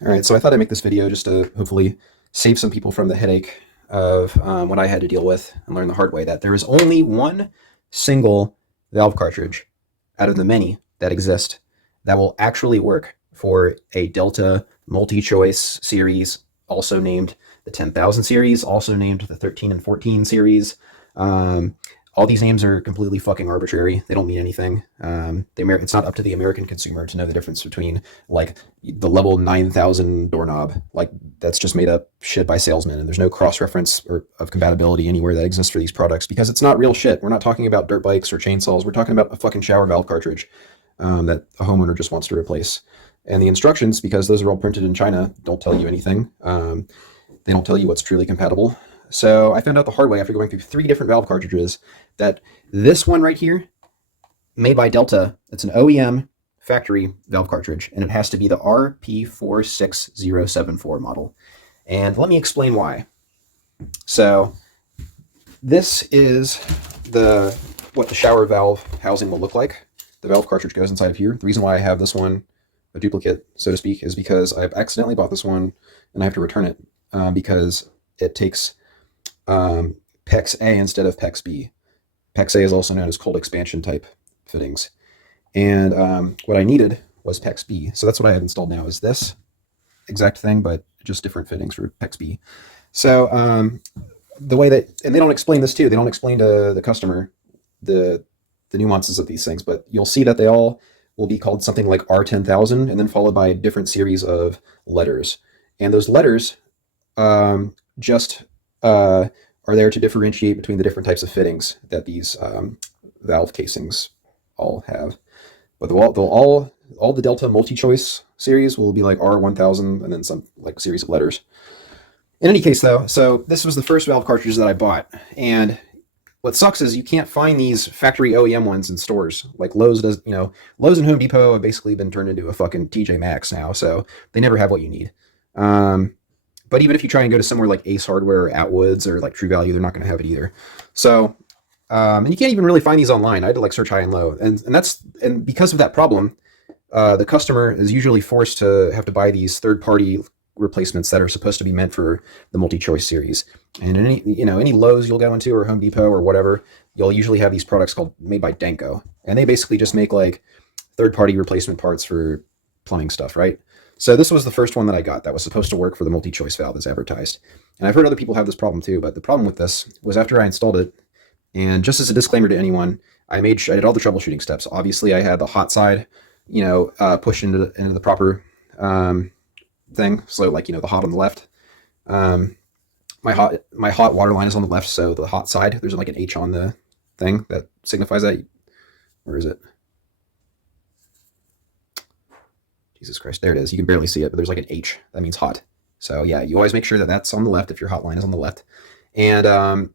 All right, so I thought I'd make this video just to hopefully save some people from the headache of what I had to deal with and learn the hard way that there is only one single valve cartridge out of the many that exist that will actually work for a Delta multi-choice series, also named the 10,000 series, also named the 13 and 14 series. Um, all these names are completely fucking arbitrary. They don't mean anything. It's not up to the American consumer to know the difference between like the level 9,000 doorknob. Like that's just made up shit by salesmen, and there's no cross-reference or of compatibility anywhere that exists for these products because it's not real shit. We're not talking about dirt bikes or chainsaws. We're talking about a fucking shower valve cartridge that a homeowner just wants to replace. And the instructions, because those are all printed in China, don't tell you anything. They don't tell you what's truly compatible. So I found out the hard way after going through 3 different valve cartridges that this one right here, made by Delta, it's an OEM factory valve cartridge, and it has to be the RP46074 model. And let me explain why. So this is what the shower valve housing will look like. The valve cartridge goes inside of here. The reason why I have this one, a duplicate, so to speak, is because I've accidentally bought this one and I have to return it because it takes PEX A instead of PEX B. PEX A is also known as cold expansion type fittings. And what I needed was PEX B. So that's what I have installed now is this exact thing, but just different fittings for PEX B. So the way that, and they don't explain this too, they don't explain to the customer the nuances of these things, but you'll see that they all will be called something like R10,000 and then followed by a different series of letters. And those letters just are there to differentiate between the different types of fittings that these valve casings all have. But all the Delta multi-choice series will be like R1000 and then some like series of letters. In any case, though, so this was the first valve cartridge that I bought, and what sucks is you can't find these factory OEM ones in stores. Like Lowe's does, Lowe's and Home Depot have basically been turned into a fucking TJ Maxx now, so they never have what you need. But even if you try and go to somewhere like Ace Hardware or Atwoods or like True Value, they're not going to have it either. So, and you can't even really find these online. I had to like search high and low, and because of that problem, the customer is usually forced to have to buy these third-party replacements that are supposed to be meant for the multi-choice series. And any Lowe's you'll go into or Home Depot or whatever, you'll usually have these products made by Danco, and they basically just make like third-party replacement parts for plumbing stuff, right? So this was the first one that I got that was supposed to work for the multi-choice valve as advertised. And I've heard other people have this problem too, but the problem with this was after I installed it, and just as a disclaimer to anyone, I did all the troubleshooting steps. Obviously, I had the hot side, pushed into the proper thing. So like, the hot on the left. My hot water line is on the left, so the hot side, there's like an H on the thing that signifies that. Where is it? Jesus Christ, there it is. You can barely see it, but there's like an H. That means hot. So yeah, you always make sure that that's on the left if your hot line is on the left. And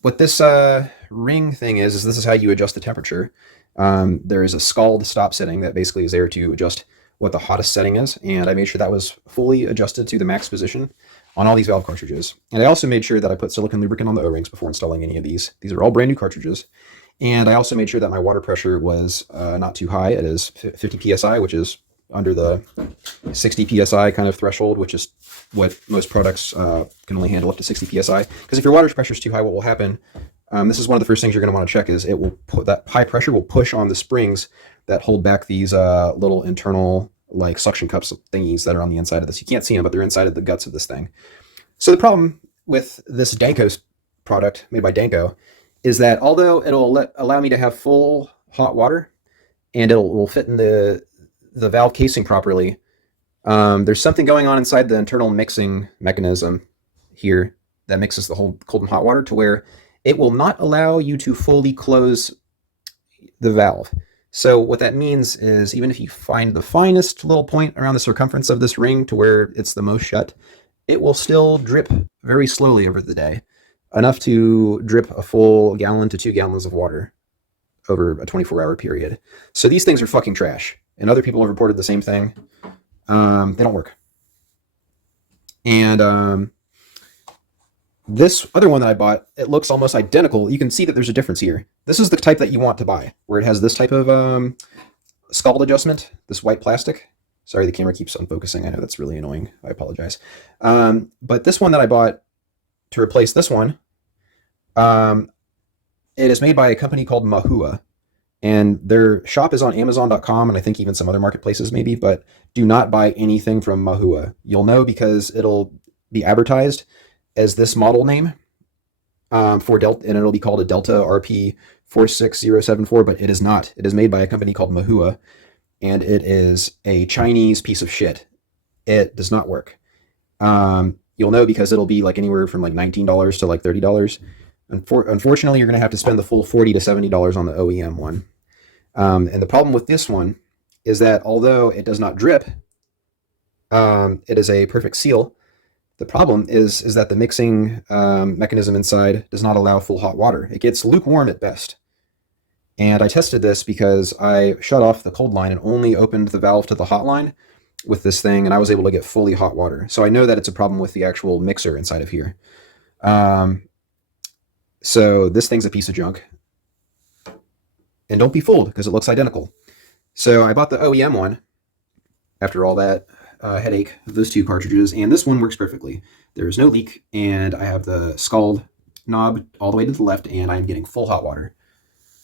what this ring thing is this is how you adjust the temperature. There is a scald stop setting that basically is there to adjust what the hottest setting is, and I made sure that was fully adjusted to the max position on all these valve cartridges. And I also made sure that I put silicone lubricant on the O-rings before installing any of these. These are all brand new cartridges. And I also made sure that my water pressure was not too high. It is 50 psi, which is under the 60 psi kind of threshold, which is what most products can only handle up to 60 psi. Because if your water pressure is too high, what will happen, this is one of the first things you're going to want to check, is that high pressure will push on the springs that hold back these little internal like suction cups thingies that are on the inside of this. You can't see them, but they're inside of the guts of this thing. So the problem with this Danco product made by Danco is that although it'll allow me to have full hot water and will fit in the valve casing properly, there's something going on inside the internal mixing mechanism here that mixes the whole cold and hot water to where it will not allow you to fully close the valve. So what that means is even if you find the finest little point around the circumference of this ring to where it's the most shut, it will still drip very slowly over the day, enough to drip a full gallon to 2 gallons of water over a 24-hour period. So these things are fucking trash. And other people have reported the same thing. They don't work. And this other one that I bought, it looks almost identical. You can see that there's a difference here. This is the type that you want to buy, where it has this type of scald adjustment, this white plastic. Sorry, the camera keeps unfocusing. I know that's really annoying. I apologize. But this one that I bought to replace this one, um, it is made by a company called Mahua. And their shop is on Amazon.com and I think even some other marketplaces maybe, but do not buy anything from Mahua. You'll know because it'll be advertised as this model name for Delta, and it'll be called a Delta RP 46074, but it is not. It is made by a company called Mahua, and it is a Chinese piece of shit. It does not work. You'll know because it'll be like anywhere from like $19 to like $30. Unfortunately, you're going to have to spend the full $40 to $70 on the OEM one. And the problem with this one is that although it does not drip, it is a perfect seal. The problem is that the mixing mechanism inside does not allow full hot water. It gets lukewarm at best. And I tested this because I shut off the cold line and only opened the valve to the hot line with this thing, and I was able to get fully hot water. So I know that it's a problem with the actual mixer inside of here. So this thing's a piece of junk. And don't be fooled, because it looks identical. So I bought the OEM one after all that headache of those two cartridges, and this one works perfectly. There's no leak, and I have the scald knob all the way to the left, and I'm getting full hot water.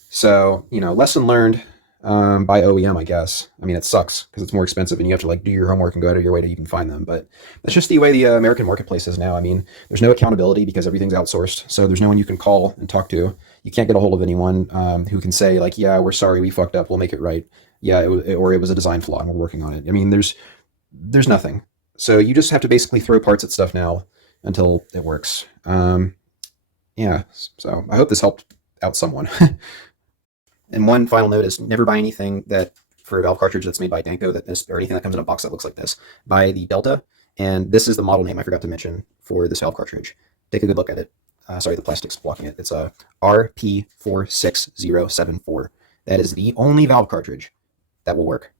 So, you know, lesson learned by OEM, I guess. I mean, it sucks because it's more expensive and you have to like do your homework and go out of your way to even find them. But that's just the way the American marketplace is now. I mean, there's no accountability because everything's outsourced. So there's no one you can call and talk to. You can't get a hold of anyone who can say like, yeah, we're sorry, we fucked up, we'll make it right. Yeah, or it was a design flaw and we're working on it. I mean, there's nothing. So you just have to basically throw parts at stuff now until it works. Yeah, so I hope this helped out someone. And one final note is never buy anything that for a valve cartridge that's made by Danco or anything that comes in a box that looks like this. Buy the Delta, and this is the model name I forgot to mention for this valve cartridge. Take a good look at it. Sorry, the plastic's blocking it. It's a RP46074. That is the only valve cartridge that will work.